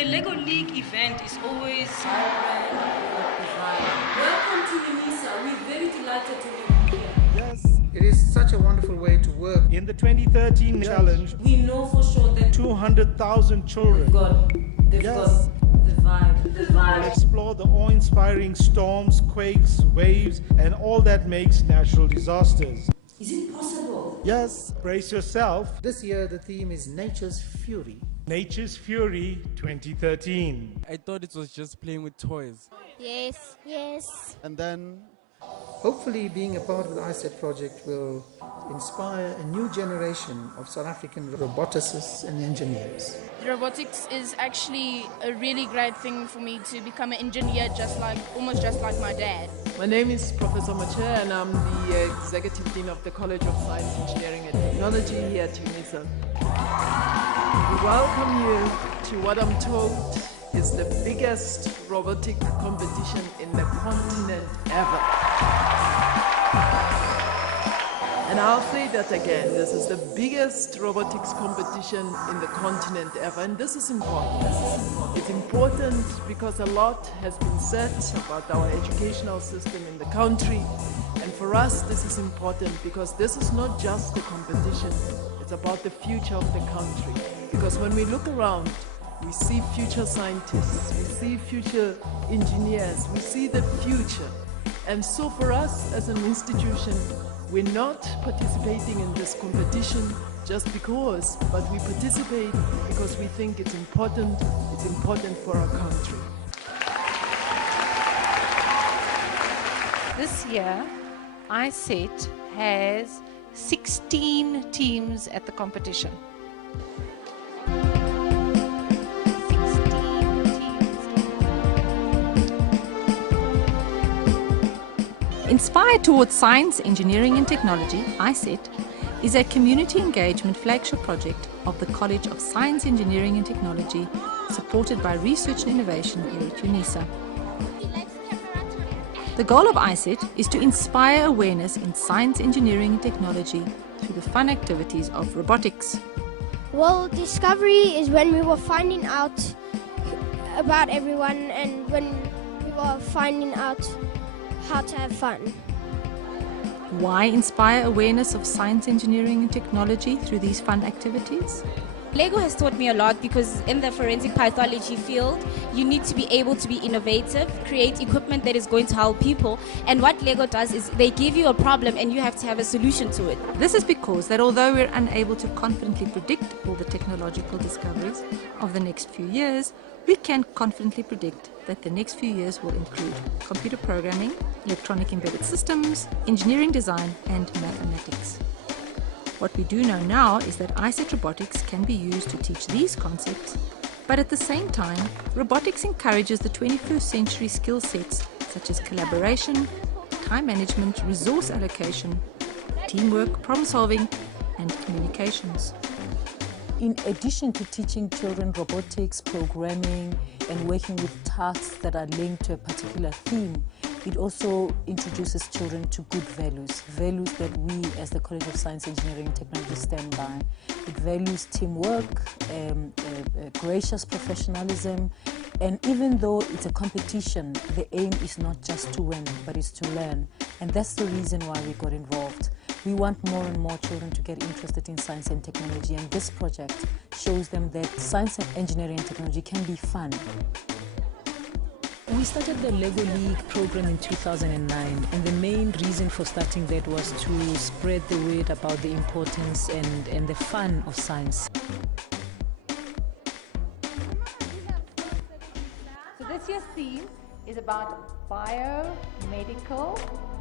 The Lego League event is always Welcome to Unisa. We're very delighted to have you here. Yes, it is such a wonderful way to work. In the 2013 challenge, We know for sure that 200,000 children they've got the vibe. will explore the awe-inspiring storms, quakes, waves, and all that makes natural disasters. Is it possible? Yes, brace yourself. This year the theme is Nature's Fury. Nature's Fury 2013. I thought it was just playing with toys. Yes. Yes. And then, hopefully being a part of the ISET project will inspire a new generation of South African roboticists and engineers. Robotics is actually a really great thing for me to become an engineer, almost just like my dad. My name is Professor Mache and I'm the Executive Dean of the College of Science, Engineering and Technology here at Unisa. We welcome you to what I'm told is the biggest robotic competition in the continent ever. And I'll say that again, this is the biggest robotics competition in the continent ever, and this is important. It's important because a lot has been said about our educational system in the country, and for us this is important because this is not just a competition, it's about the future of the country. Because when we look around, we see future scientists, we see future engineers, we see the future. And so for us as an institution, we're not participating in this competition just because, but we participate because we think it's important for our country. This year, ISET has 16 teams at the competition. 16 teams. Inspired towards science, engineering and technology, ISET is a community engagement flagship project of the College of Science, Engineering and Technology, supported by Research and Innovation here at Unisa. The goal of ISET is to inspire awareness in science, engineering and technology through the fun activities of robotics. Well, discovery is when we were finding out about everyone and when we were finding out how to have fun. Why inspire awareness of science, engineering and technology through these fun activities? Lego has taught me a lot because in the forensic pathology field, you need to be able to be innovative, create equipment that is going to help people. And what Lego does is they give you a problem and you have to have a solution to it. This is because that although we're unable to confidently predict all the technological discoveries of the next few years, we can confidently predict that the next few years will include computer programming, electronic embedded systems, engineering design and mathematics. What we do know now is that ISET robotics can be used to teach these concepts, but at the same time, robotics encourages the 21st century skill sets such as collaboration, time management, resource allocation, teamwork, problem solving, and communications. In addition to teaching children robotics, programming, and working with tasks that are linked to a particular theme, it also introduces children to good values, values that we as the College of Science, Engineering and Technology stand by. It values teamwork, gracious professionalism, and even though it's a competition, the aim is not just to win, but it's to learn. And that's the reason why we got involved. We want more and more children to get interested in science and technology, and this project shows them that science and engineering and technology can be fun. We started the Lego League program in 2009, and the main reason for starting that was to spread the word about the importance and the fun of science. So this year's theme is about biomedical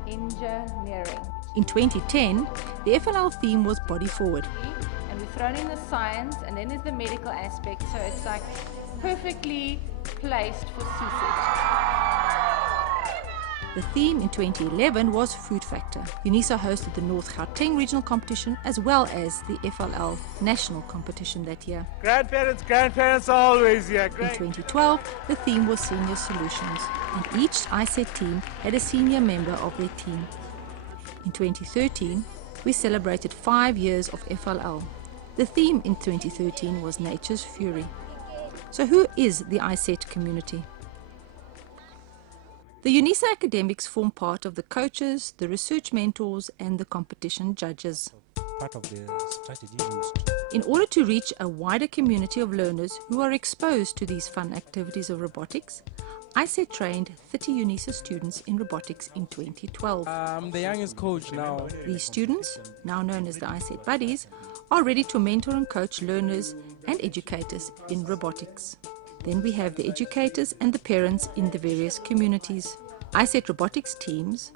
engineering. In 2010, the FLL theme was body forward. And we've thrown in the science and then there's the medical aspect, so it's like perfectly placed for CSET. The theme in 2011 was Food Factor. Unisa hosted the North Gauteng regional competition as well as the FLL national competition that year. Grandparents are always here. Great. In 2012, the theme was Senior Solutions, and each ISET team had a senior member of their team. In 2013, we celebrated 5 years of FLL. The theme in 2013 was Nature's Fury. So who is the ISET community? The Unisa academics form part of the coaches, the research mentors and the competition judges. Part of the strategy. In order to reach a wider community of learners who are exposed to these fun activities of robotics, ISET trained 30 Unisa students in robotics in 2012. I'm the youngest coach now. These students, now known as the ISET Buddies, are ready to mentor and coach learners and educators in robotics. Then we have the educators and the parents in the various communities. ISET robotics teams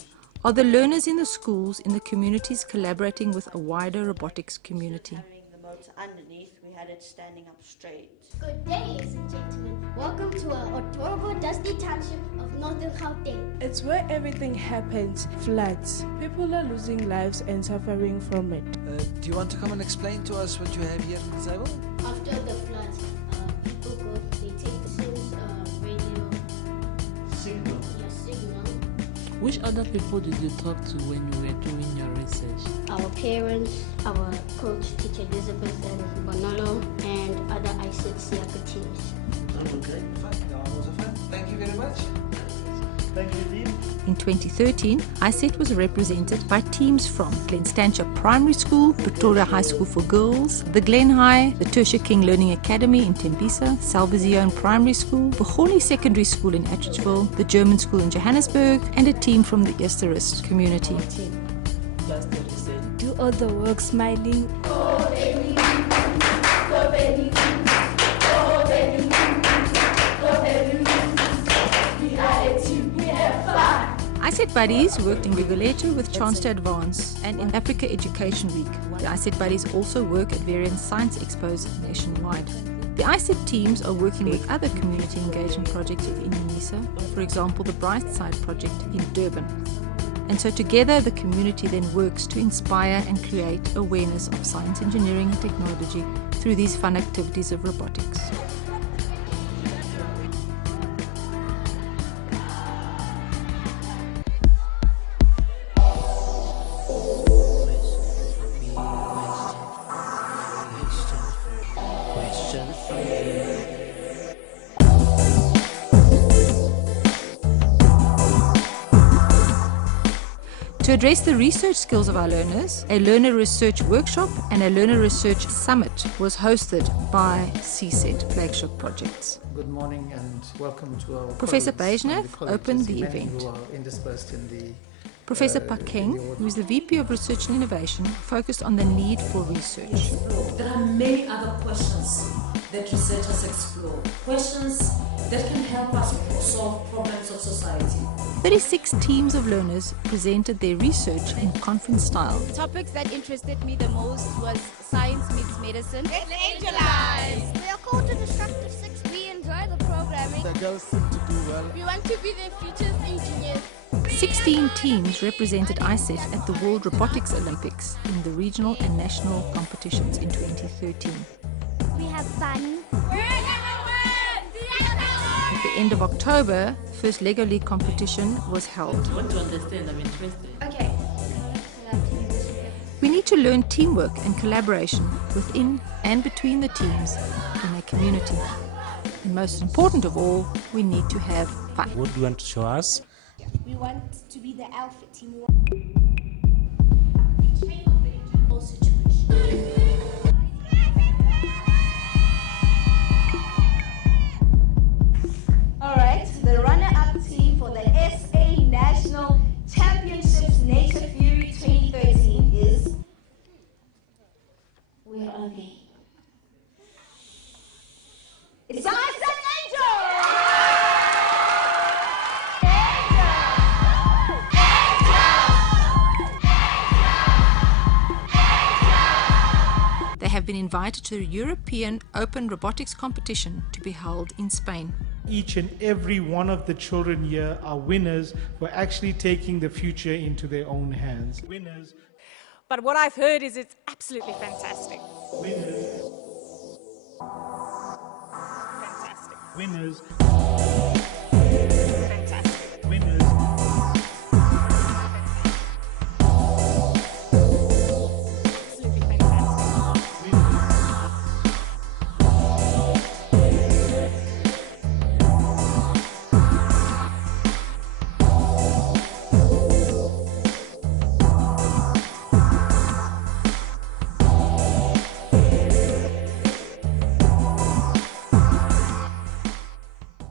are the learners in the schools in the communities collaborating with a wider robotics community. The motor underneath, we had it standing up straight. Good day, ladies and gentlemen. Welcome to our adorable dusty township of Northern Gauteng. It's where everything happens. Floods. People are losing lives and suffering from it. Do you want to come and explain to us what you have here on the table? After the floods, people go, they take the radio Signal. signal. Which other people did you talk to when you were doing your research? Our parents, our coach, Teacher Elizabeth and Bonolo, and other ISET Siaka teams. Okay, fine. That was fun. Thank you very much. Thank you, Dean. In 2013, ISET was represented by teams from Glen Stancha Primary School, Pretoria High School for Girls, the Glen High, the Tertia King Learning Academy in Tembisa, Salvazion Primary School, Bucholi Secondary School in Atteridgeville, the German School in Johannesburg, and a team from the Esterist community. Do all the work smiling. Go baby, go baby, go baby, go baby. We are a team, we have fun. ISET Buddies worked in Rigoletto with Chance to Advance and in Africa Education Week. The ISET Buddies also work at various science expos nationwide. The ISET teams are working with other community engagement projects within Unisa, for example the Bright Side project in Durban. And so together the community then works to inspire and create awareness of science, engineering and technology through these fun activities of robotics. To address the research skills of our learners, a learner research workshop and a learner research summit was hosted by CSET flagship projects. Good morning and welcome to our Professor colleagues Bajnev and the colleagues, opened the many event. who are interspersed in the, Professor in Pakeng, the who is the VP of Research and Innovation, focused on the need for research. There are many other questions that researchers explore, questions that can help us solve problems of society. 36 teams of learners presented their research in conference style. The topics that interested me the most was science meets medicine. Let's angelize! We are called to Destructive 6. We enjoy the programming. The girls seem to do well. We want to be the future's engineers. 16 teams represented ISET at the World Robotics Olympics in the regional and national competitions in 2013. We have fun. At the end of October, the first Lego League competition was held. I want to understand, I'm interested. Okay. We need to learn teamwork and collaboration within and between the teams in a community. And most important of all, we need to have fun. What do you want to show us? We want to be the alpha team. Alright, the runner-up team for the SA National Championships Nature Fury 2013 is... Where are they? It's ISET Angels! They have been invited to the European Open Robotics competition to be held in Spain. Each and every one of the children here are winners for actually taking the future into their own hands. Winners. But what I've heard is it's absolutely fantastic. Winners. Fantastic. Winners.